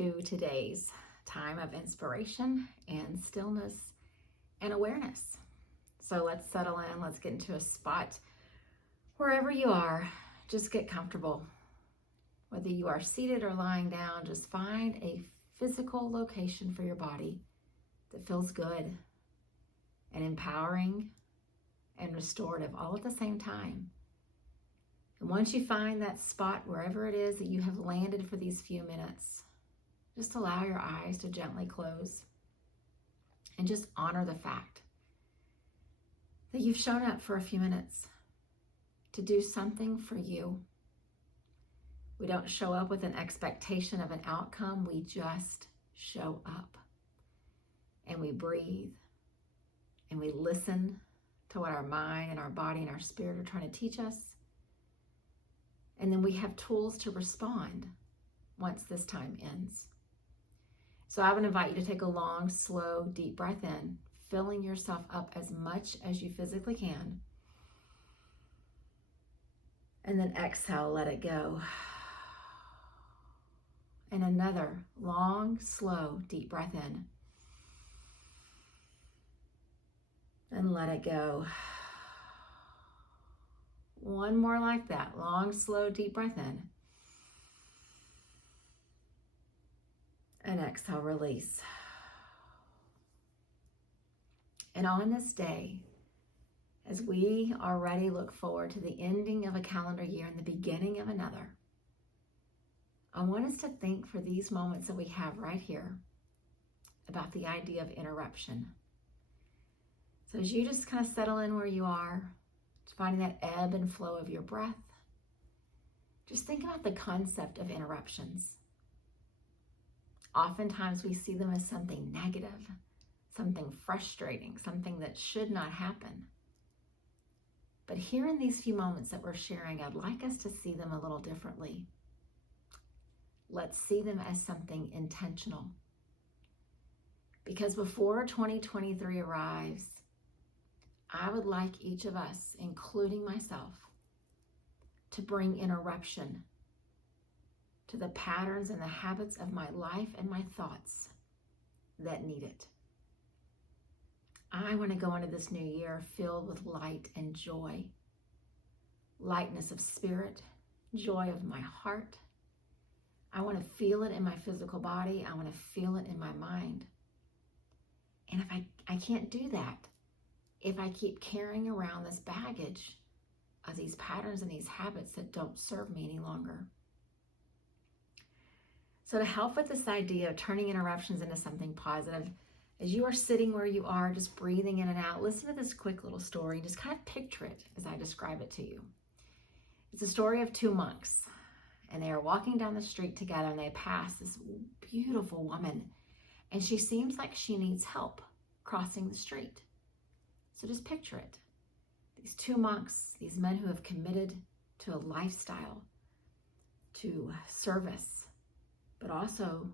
to today's time of inspiration and stillness and awareness. So let's settle in. Let's get into a spot wherever you are. Just get comfortable. Whether you are seated or lying down, just find a physical location for your body that feels good and empowering and restorative all at the same time. And once you find that spot, wherever it is that you have landed for these few minutes, just allow your eyes to gently close and just honor the fact that you've shown up for a few minutes to do something for you. We don't show up with an expectation of an outcome. We just show up and we breathe and we listen to what our mind and our body and our spirit are trying to teach us. And then we have tools to respond once this time ends. So I would invite you to take a long, slow, deep breath in, filling yourself up as much as you physically can. And then exhale, let it go. And another long, slow, deep breath in. And let it go. One more like that. Long, slow, deep breath in. And exhale, release. And on this day, as we already look forward to the ending of a calendar year and the beginning of another, I want us to think for these moments that we have right here about the idea of interruption. So as you just kind of settle in where you are, finding that ebb and flow of your breath, just think about the concept of interruptions. Oftentimes we see them as something negative, something frustrating, something that should not happen. But here in these few moments that we're sharing, I'd like us to see them a little differently. Let's see them as something intentional. Because before 2023 arrives, I would like each of us, including myself, to bring interruption to the patterns and the habits of my life and my thoughts that need it. I want to go into this new year filled with light and joy, lightness of spirit, joy of my heart. I want to feel it in my physical body. I want to feel it in my mind. And if I can't do that, if I keep carrying around this baggage of these patterns and these habits that don't serve me any longer. So to help with this idea of turning interruptions into something positive, as you are sitting where you are, just breathing in and out, listen to this quick little story. Just kind of picture it as I describe it to you. It's a story of two monks, and they are walking down the street together, and they pass this beautiful woman, and she seems like she needs help crossing the street. So just picture it. These two monks, these men who have committed to a lifestyle, to service, but also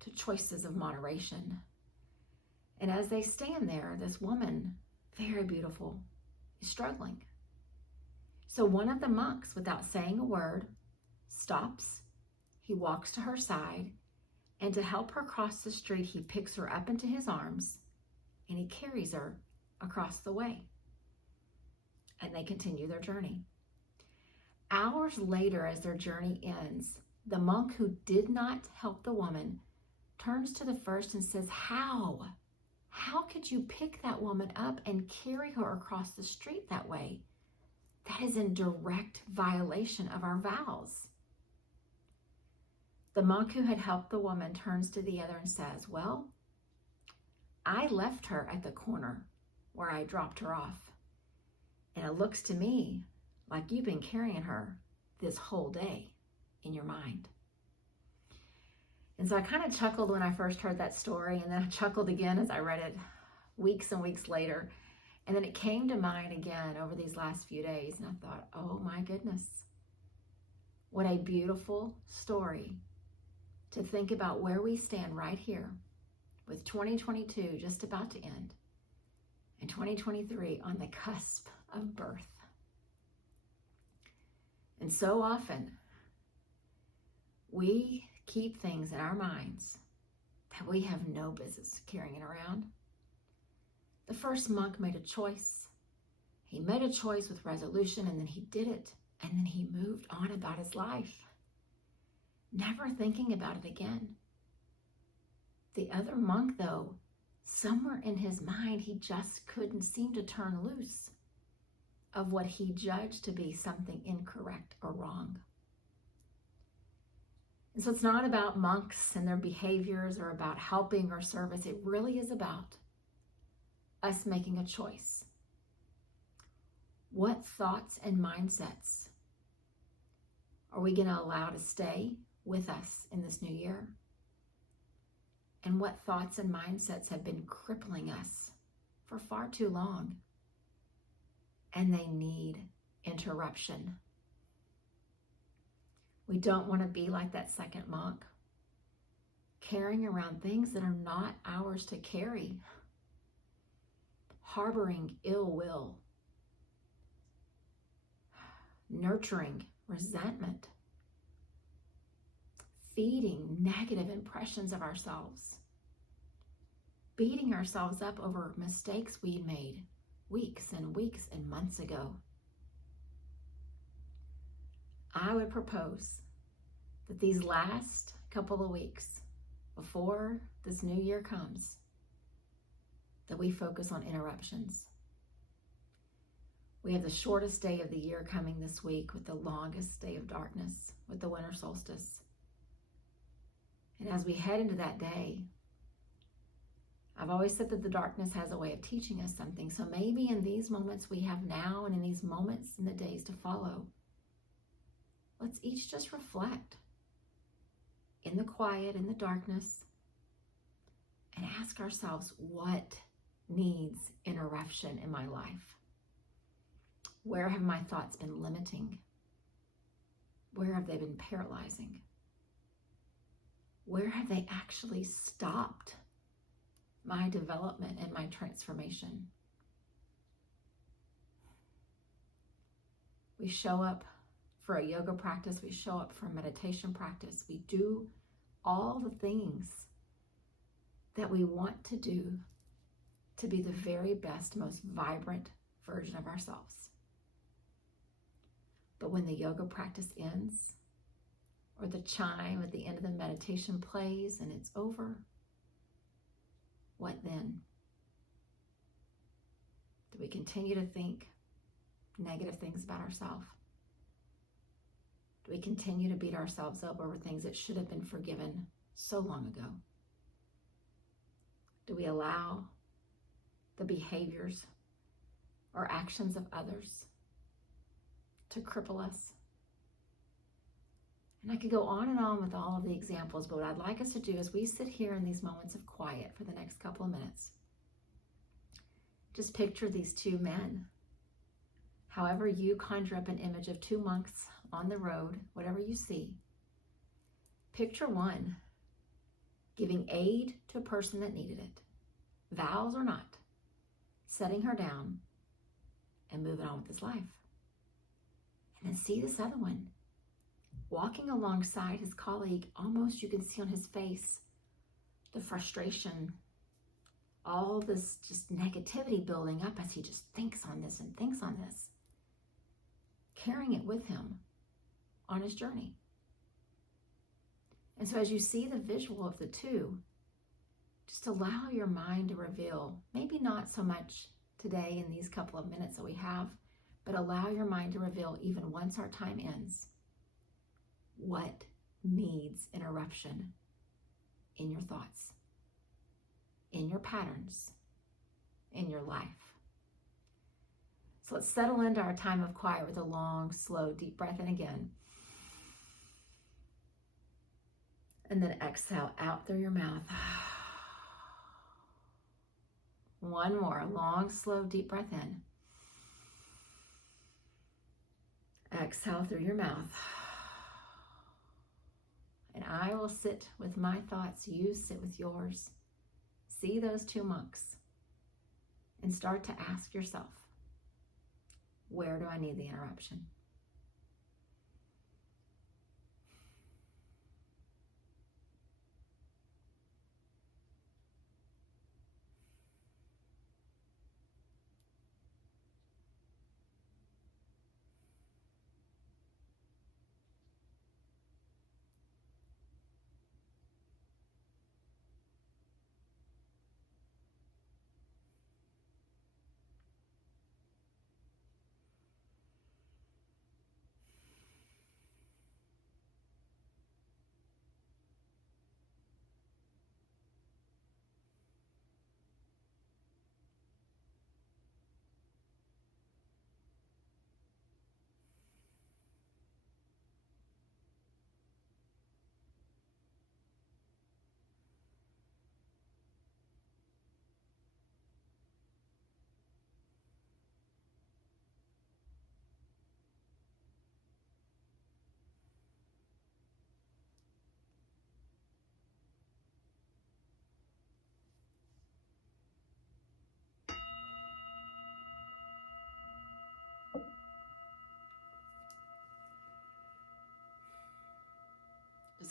to choices of moderation. And as they stand there, this woman, very beautiful, is struggling. So one of the monks, without saying a word, stops. He walks to her side, and to help her cross the street, he picks her up into his arms and he carries her across the way. And they continue their journey. Hours later, as their journey ends, the monk who did not help the woman turns to the first and says, How could you pick that woman up and carry her across the street that way? That is in direct violation of our vows. The monk who had helped the woman turns to the other and says, Well, I left her at the corner where I dropped her off. And it looks to me like you've been carrying her this whole day in your mind. And so I kind of chuckled when I first heard that story, and then I chuckled again as I read it weeks and weeks later. And then it came to mind again over these last few days, and I thought, oh my goodness, what a beautiful story to think about where we stand right here with 2022 just about to end and 2023 on the cusp of birth. And so often we keep things in our minds that we have no business carrying around. The first monk made a choice. He made a choice with resolution, and then he did it, and then he moved on about his life, never thinking about it again. The other monk, though, somewhere in his mind, he just couldn't seem to turn loose of what he judged to be something incorrect or wrong. And so it's not about monks and their behaviors or about helping or service. It really is about us making a choice. What thoughts and mindsets are we going to allow to stay with us in this new year? And what thoughts and mindsets have been crippling us for far too long? And they need interruption. We don't want to be like that second monk, carrying around things that are not ours to carry, harboring ill will, nurturing resentment, feeding negative impressions of ourselves, beating ourselves up over mistakes we made weeks and months ago. I would propose that these last couple of weeks before this new year comes, that we focus on interruptions. We have the shortest day of the year coming this week with the longest day of darkness, with the winter solstice. And as we head into that day, I've always said that the darkness has a way of teaching us something. So maybe in these moments we have now and in these moments in the days to follow, let's each just reflect in the quiet, in the darkness, and ask ourselves, what needs interruption in my life? Where have my thoughts been limiting? Where have they been paralyzing? Where have they actually stopped my development and my transformation? We show up for a yoga practice, we show up for a meditation practice, we do all the things that we want to do to be the very best, most vibrant version of ourselves. But when the yoga practice ends, or the chime at the end of the meditation plays and it's over, what then? Do we continue to think negative things about ourselves? Do we continue to beat ourselves up over things that should have been forgiven so long ago? Do we allow the behaviors or actions of others to cripple us? And I could go on and on with all of the examples, but what I'd like us to do is we sit here in these moments of quiet for the next couple of minutes. Just picture these two men. However you conjure up an image of two monks on the road, whatever you see, picture one giving aid to a person that needed it, vows or not, setting her down and moving on with his life. And then see this other one walking alongside his colleague. Almost you can see on his face the frustration, all this just negativity building up as he just thinks on this and thinks on this, carrying it with him on his journey. And so as you see the visual of the two, just allow your mind to reveal, maybe not so much today in these couple of minutes that we have, but allow your mind to reveal even once our time ends, what needs interruption in your thoughts, in your patterns, in your life. So let's settle into our time of quiet with a long, slow, deep breath in again. And then exhale out through your mouth. One more long, slow, deep breath in. Exhale through your mouth. And I will sit with my thoughts. You sit with yours. See those two monks and start to ask yourself, where do I need the interruption?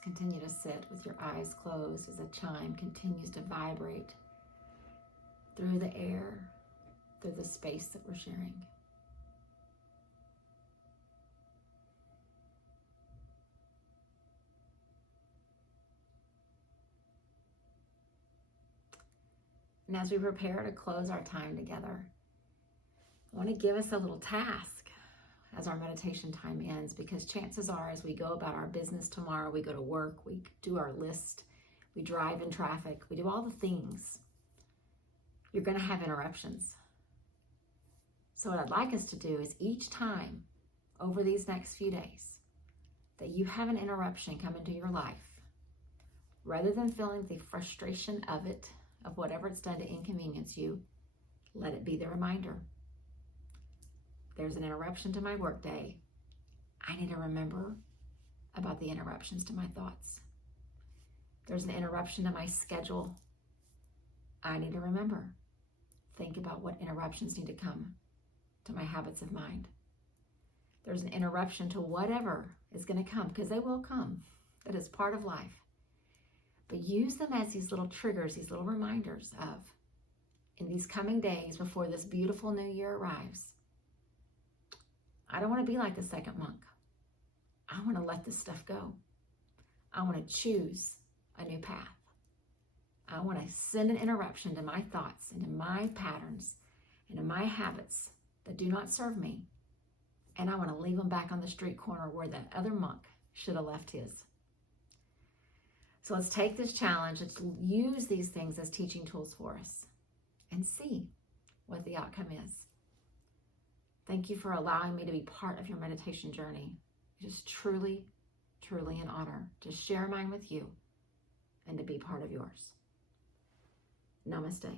Just continue to sit with your eyes closed as a chime continues to vibrate through the air, through the space that we're sharing. And as we prepare to close our time together, I want to give us a little task as our meditation time ends, because chances are as we go about our business tomorrow, we go to work, we do our list, we drive in traffic, we do all the things, you're going to have interruptions. So what I'd like us to do is each time over these next few days that you have an interruption come into your life, rather than feeling the frustration of it, of whatever it's done to inconvenience you, let it be the reminder. There's an interruption to my workday. I need to remember about the interruptions to my thoughts. There's an interruption to my schedule. I need to remember. Think about what interruptions need to come to my habits of mind. There's an interruption to whatever is going to come, because they will come. That is part of life. But use them as these little triggers, these little reminders of, in these coming days before this beautiful new year arrives, I don't want to be like the second monk. I want to let this stuff go. I want to choose a new path. I want to send an interruption to my thoughts and to my patterns and to my habits that do not serve me. And I want to leave them back on the street corner where that other monk should have left his. So let's take this challenge. Let's use these things as teaching tools for us and see what the outcome is. Thank you for allowing me to be part of your meditation journey. It is truly, truly an honor to share mine with you and to be part of yours. Namaste.